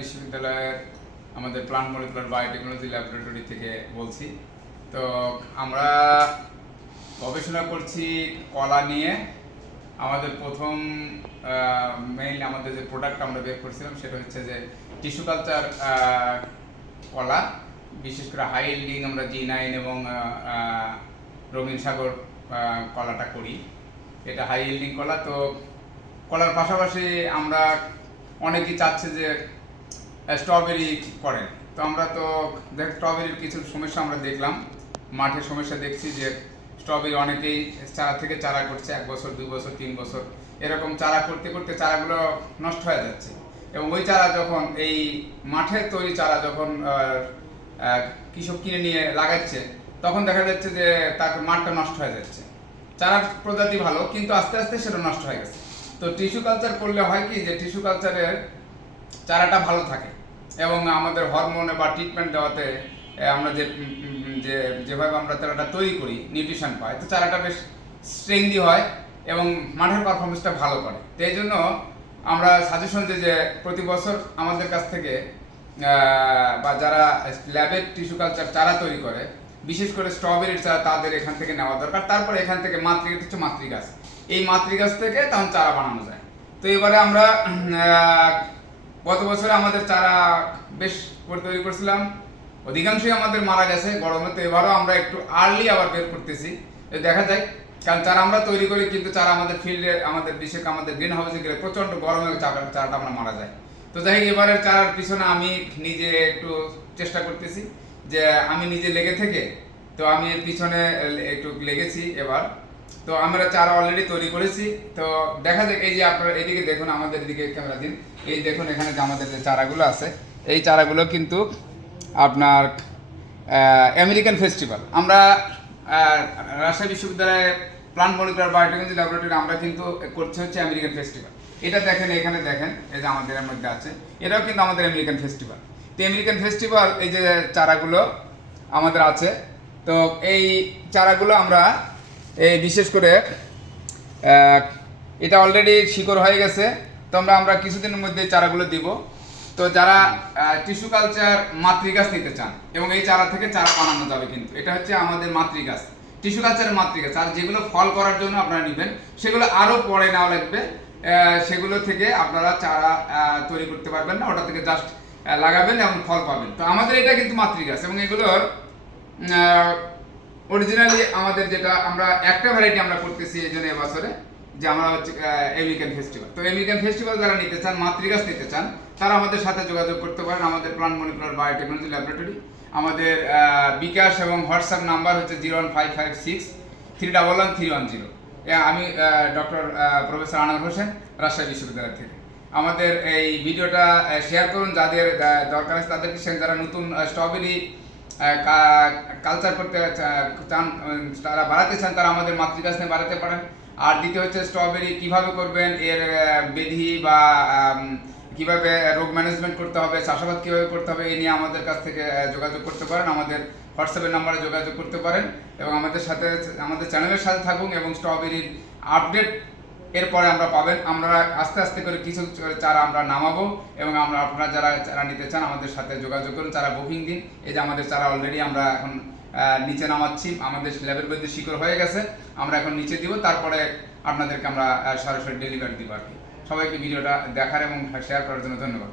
বিশ্ববিদ্যালয়ের আমাদের plant molecular biotechnology laboratory থেকে বলছি। তো আমরা গবেষণা করছি কলা নিয়ে। আমাদের প্রথম মেইন আমাদের যে প্রোডাক্ট আমরা বের করছিলাম সেটা হচ্ছে যে টিস্যু কালচার কলা। বিশেষ করে হাই ইল্ডিং আমরা জি নাইন এবং রঙিন সাগর কলাটা করি। এটা হাই ইল্ডিং কলা। তো কলার পাশাপাশি আমরা অনেকেই চাচ্ছে যে স্ট্রবেরি করেন। তো আমরা তো দেখ স্ট্রবেরির কিছু সমস্যা আমরা দেখলাম। মাঠে সমস্যা দেখছি যে স্ট্রবেরি অনেকেই চারা থেকে চারা করছে, এক বছর দুই বছর, তিন বছর। এরকম চারা করতে করতে চারাগুলো নষ্ট হয়ে যাচ্ছে। এবং ওই চারা যখন, এই মাঠে তৈরি চারা যখন কৃষক কিনে নিয়ে লাগাচ্ছে, তখন দেখা যাচ্ছে যে তার মাঠটা নষ্ট হয়ে যাচ্ছে। চারা প্রজাতি ভালো, কিন্তু আস্তে আস্তে সেটা নষ্ট হয়ে গেছে। তো টিস্যু কালচার করলে হয় কি যে টিস্যু কালচারের চারাটা ভালো থাকে। এবং আমাদের হরমোনে বা ট্রিটমেন্ট দেওয়াতে আমরা যে যে, যেভাবে আমরা চারাটা তৈরি করি নিউট্রিশন পাই তো চারাটা বেশ স্ট্রেংদি হয় এবং মাঠের পারফরমেন্সটা ভালো করে। তো এই জন্য আমরা সাজেশন যে যে প্রতি বছর আমাদের কাছ থেকে বা যারা ল্যাবের টিস্যু কালচার চারা তৈরি করে, বিশেষ করে স্ট্রবেরির চারা তাদের এখান থেকে নেওয়া দরকার। তারপরে এখান থেকে মাতৃগাছ হচ্ছে মাতৃগাছ। এই মাতৃগাছ থেকে তখন চারা বানানো যায়। তো এবারে আমরা গত বছরে আমাদের চারা বেশ করে তৈরি করছিলাম। অধিকাংশই আমাদের মারা গেছে গরমে, তো এবারও আমরা একটু আর্লি আবার বের করতেছি। দেখা যায় কারণ চারা আমরা তৈরি করি, কিন্তু চারা আমাদের ফিল্ডে আমাদের বিশেষ আমাদের গ্রিন হাউসে গেলে প্রচণ্ড গরমে চারা, চারাটা আমরা মারা যায়। তো যাই হোক, এবারের চারার পিছনে আমি নিজে একটু চেষ্টা করতেছি যে আমি নিজে লেগে থেকে, তো আমি পিছনে একটু লেগেছি এবার। তো আমরা চারা অলরেডি তৈরি করেছি। তো দেখা যাক, এই যে আপনারা এদিকে দেখুন, আমাদের এদিকে ক্যামেরা দিন। এই দেখুন, এখানে যে আমাদের যে চারাগুলো আছে, এই চারাগুলো কিন্তু আপনার আমেরিকান ফেস্টিভ্যাল আমরা রাজশাহী বিশ্ববিদ্যালয়ের প্লান্ট মলিকুলার বায়োটেকনোলজি ল্যাবরেটরি আমরা কিন্তু করছি হচ্ছে আমেরিকান ফেস্টিভ্যাল এটা দেখেন, এখানে দেখেন, এই যে আমাদের মধ্যে আছে। এটাও কিন্তু আমাদের আমেরিকান ফেস্টিভ্যাল তো আমেরিকান ফেস্টিভ্যাল এই যে চারাগুলো আমাদের আছে। তো এই চারাগুলো আমরা এই বিশেষ করে এটা অলরেডি শিকড় হয়ে গেছে, তো আমরা আমরা কিছুদিনের মধ্যে চারাগুলো দিব। তো যারা টিস্যু কালচার মাতৃগাছ নিতে চান, এবং এই চারা থেকে চারা বানানো যাবে কিন্তু, এটা হচ্ছে আমাদের মাতৃগাছ। টিস্যু কালচারের মাতৃগাছ, আর যেগুলো ফল করার জন্য আপনারা নেবেন, সেগুলো আরও পরে নেওয়া লাগবে সেগুলো থেকে আপনারা চারা তৈরি করতে পারবেন না, ওটা থেকে জাস্ট লাগাবেন এবং ফল পাবেন। তো আমাদের এটা কিন্তু মাতৃগাছ, এবং এগুলোর অরিজিনালি আমাদের যেটা আমরা একটা ভ্যারাইটি আমরা করতেছি এই জন্য এবছরে, যে আমরা হচ্ছে আমেরিকান ফেস্টিভ্যাল তো আমেরিকান ফেস্টিভ্যাল যারা নিতে চান, মাতৃগাছ নিতে চান, তারা আমাদের সাথে যোগাযোগ করতে পারেন। আমাদের প্লান্ট মনিকুলার বায়োটেকনোলজি ল্যাবরেটরি আমাদের বিকাশ এবং হোয়াটসঅ্যাপ নাম্বার হচ্ছে zero one five five six three double one three one zero আমি ডক্টর প্রফেসর আনার হোসেন, রাজশাহী বিশ্ববিদ্যালয় থেকে। আমাদের এই ভিডিওটা শেয়ার করুন যাদের দরকার আছে তাদেরকে। যারা নতুন স্ট্রবেরি কালচার করতে চান তারা বাড়াতে চান, তারা আমাদের মাতৃকাছ নিয়ে বাড়াতে পারেন। আর দ্বিতীয় হচ্ছে স্ট্রবেরি কীভাবে করবেন, এর বিধি বা কীভাবে রোগ ম্যানেজমেন্ট করতে হবে, চাষাবাদ কীভাবে করতে হবে এই নিয়ে আমাদের কাছ থেকে যোগাযোগ করতে পারেন। আমাদের হোয়াটসঅ্যাপের নাম্বারে যোগাযোগ করতে পারেন। এবং আমাদের সাথে, আমাদের চ্যানেলের সাথে থাকুন এবং স্ট্রবেরির আপডেট এরপরে আমরা পাবেন, আমরা আস্তে আস্তে করে কিছু চারা আমরা নামাবো এবং আমরা আপনারা যারা চারা নিতে চান আমাদের সাথে যোগাযোগ করুন, চারা বুকিং দিন। এই যে আমাদের চারা অলরেডি আমরা এখন নিচে নামাচ্ছি, আমাদের ল্যাবের মধ্যে শিকড় হয়ে গেছে, আমরা এখন নিচে দিব, তারপরে আপনাদেরকে আমরা সরাসরি ডেলিভারি দিব আর কি। সবাইকে ভিডিওটা দেখার এবং শেয়ার করার জন্য ধন্যবাদ।